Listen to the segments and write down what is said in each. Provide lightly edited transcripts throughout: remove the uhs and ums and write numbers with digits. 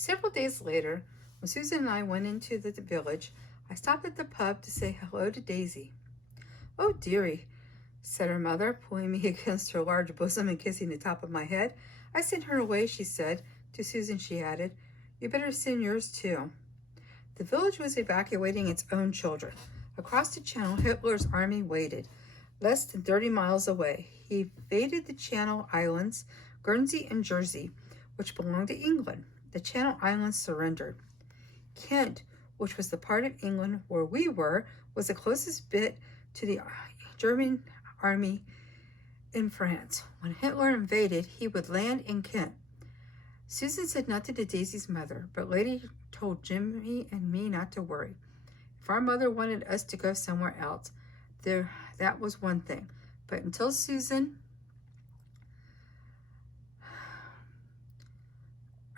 Several days later, when Susan and I went into the village, I stopped at the pub to say hello to Daisy. "Oh, dearie," said her mother, pulling me against her large bosom and kissing the top of my head. "I sent her away," she said. To Susan she added, "You better send yours too." The village was evacuating its own children. Across the channel, Hitler's army waited, less than 30 miles away. He invaded the Channel Islands, Guernsey and Jersey, which belonged to England. The Channel Islands surrendered. Kent, which was the part of England where we were, was the closest bit to the German army in France. When Hitler invaded, he would land in Kent. Susan said nothing to Daisy's mother, but Lady told Jimmy and me not to worry. If our mother wanted us to go somewhere else, that was one thing. But until Susan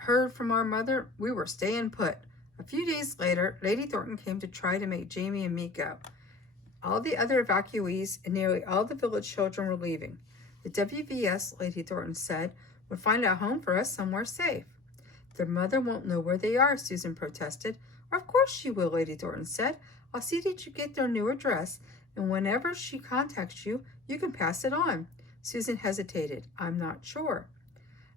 heard from our mother, we were staying put. A few days later, Lady Thornton came to try to make Jamie and me go. All the other evacuees and nearly all the village children were leaving. The WVS, Lady Thornton said, would find a home for us somewhere safe. "Their mother won't know where they are," Susan protested. "Of course she will," Lady Thornton said. "I'll see that you get their new address, and whenever she contacts you, you can pass it on." Susan hesitated. "I'm not sure."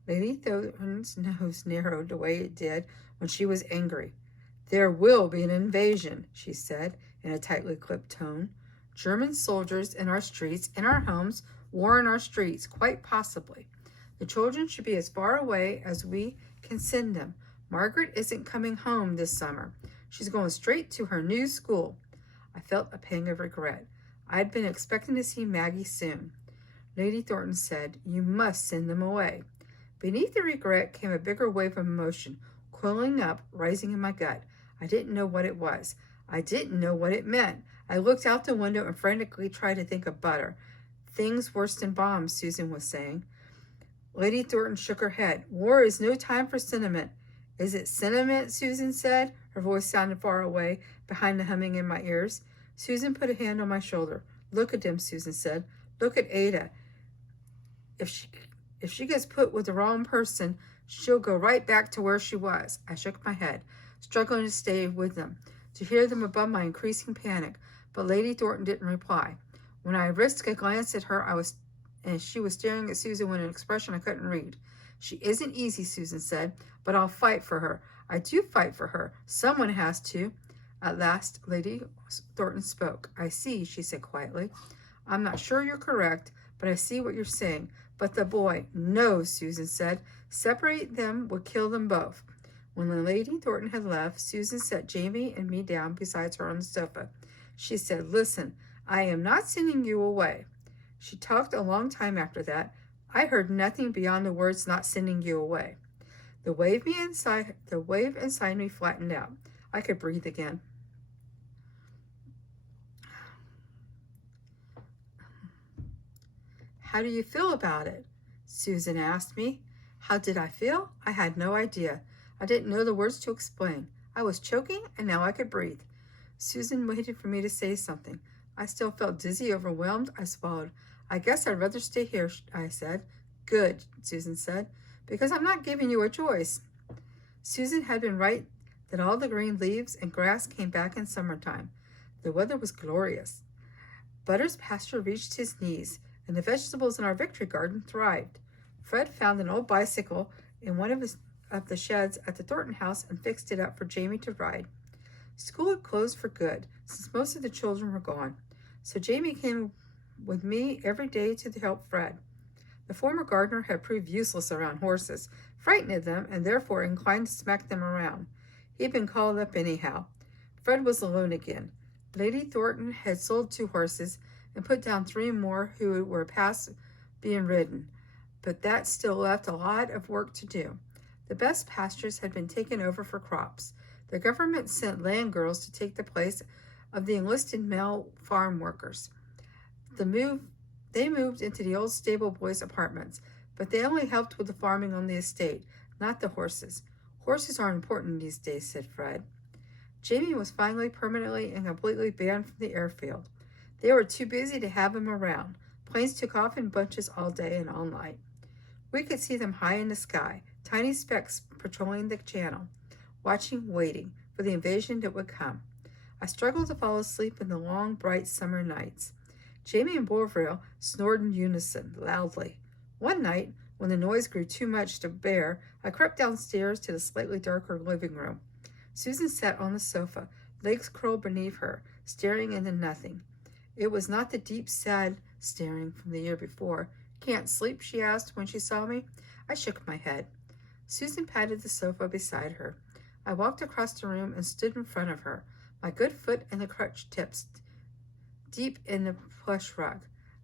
Lady Thornton's nose narrowed the way it did when she was angry. "There will be an invasion," she said in a tightly clipped tone. "German soldiers in our streets, in our homes, war in our streets, quite possibly. The children should be as far away as we can send them. Margaret isn't coming home this summer. She's going straight to her new school." I felt a pang of regret. I had been expecting to see Maggie soon. Lady Thornton said, "You must send them away." Beneath the regret came a bigger wave of emotion, coiling up, rising in my gut. I didn't know what it was. I didn't know what it meant. I looked out the window and frantically tried to think of butter. "Things worse than bombs," Susan was saying. Lady Thornton shook her head. "War is no time for sentiment." "Is it sentiment?" Susan said. Her voice sounded far away, behind the humming in my ears. Susan put a hand on my shoulder. "Look at them," Susan said. "Look at Ada. If she gets put with the wrong person, she'll go right back to where she was." I shook my head, struggling to stay with them, to hear them above my increasing panic, but Lady Thornton didn't reply. When I risked a glance at her, she was staring at Susan with an expression I couldn't read. "She isn't easy," Susan said, "but I'll fight for her. I do fight for her. Someone has to." At last, Lady Thornton spoke. "I see," she said quietly. "I'm not sure you're correct, but I see what you're saying. But the boy—" "No," Susan said. "Separate them would kill them both." When Lady Thornton had left, Susan set Jamie and me down beside her on the sofa. She said, "Listen, I am not sending you away." She talked a long time after that. I heard nothing beyond the words, "not sending you away." The wave inside me flattened out. I could breathe again. "How do you feel about it?" Susan asked me. How did I feel? I had no idea. I didn't know the words to explain. I was choking, and now I could breathe. Susan waited for me to say something. I still felt dizzy, overwhelmed. I swallowed. "I guess I'd rather stay here," I said. "Good," Susan said, "because I'm not giving you a choice." Susan had been right that all the green leaves and grass came back in summertime. The weather was glorious. Butter's pasture reached his knees, and the vegetables in our victory garden thrived. Fred found an old bicycle in one of the sheds at the Thornton house and fixed it up for Jamie to ride. School had closed for good, since most of the children were gone, so Jamie came with me every day to help Fred. The former gardener had proved useless around horses, frightened of them, and therefore inclined to smack them around. He'd been called up anyhow. Fred was alone again. Lady Thornton had sold 2 horses and put down 3 more who were past being ridden, but that still left a lot of work to do. The best pastures had been taken over for crops. The government sent land girls to take the place of the enlisted male farm workers. They moved into the old stable boys' apartments, but they only helped with the farming on the estate, not the horses. "Horses are important these days," said Fred. Jamie was finally permanently and completely banned from the airfield. They were too busy to have him around. Planes took off in bunches all day and all night. We could see them high in the sky, tiny specks patrolling the channel, watching, waiting for the invasion that would come. I struggled to fall asleep in the long, bright summer nights. Jamie and Bovril snored in unison, loudly. One night, when the noise grew too much to bear, I crept downstairs to the slightly darker living room. Susan sat on the sofa, legs curled beneath her, staring into nothing. It was not the deep, sad staring from the year before. "Can't sleep?" she asked when she saw me. I shook my head. Susan patted the sofa beside her. I walked across the room and stood in front of her, my good foot in the crutch tips, deep in the plush rug,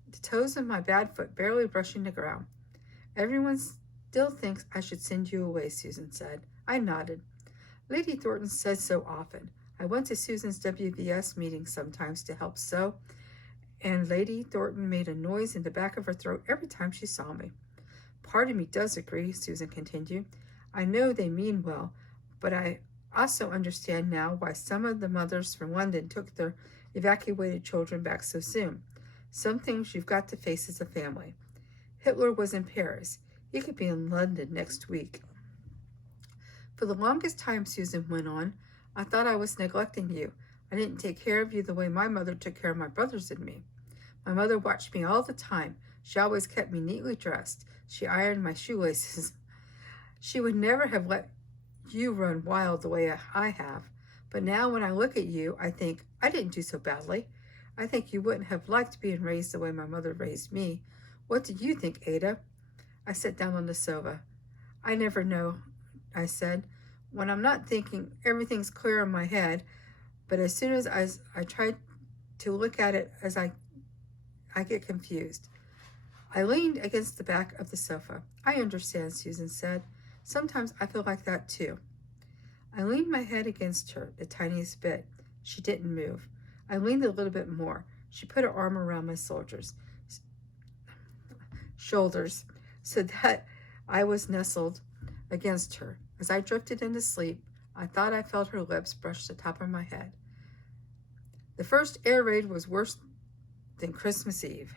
the toes of my bad foot barely brushing the ground. "Everyone still thinks I should send you away," Susan said. I nodded. "Lady Thornton says so often. I went to Susan's WVS meetings sometimes to help sew, and Lady Thornton made a noise in the back of her throat every time she saw me." "Part of me does agree," Susan continued. "I know they mean well, but I also understand now why some of the mothers from London took their evacuated children back so soon. Some things you've got to face as a family. Hitler was in Paris. He could be in London next week." "For the longest time," Susan went on, "I thought I was neglecting you. I didn't take care of you the way my mother took care of my brothers and me. My mother watched me all the time. She always kept me neatly dressed. She ironed my shoelaces. She would never have let you run wild the way I have. But now when I look at you, I think, I didn't do so badly. I think you wouldn't have liked being raised the way my mother raised me. What do you think, Ada?" I sat down on the sofa. "I never know," I said. "When I'm not thinking, everything's clear in my head, but as soon as I try to look at it as I get confused." I leaned against the back of the sofa. "I understand," Susan said. "Sometimes I feel like that too." I leaned my head against her the tiniest bit. She didn't move. I leaned a little bit more. She put her arm around my shoulders so that I was nestled against her. As I drifted into sleep, I thought I felt her lips brush the top of my head. The first air raid was worse than Christmas Eve.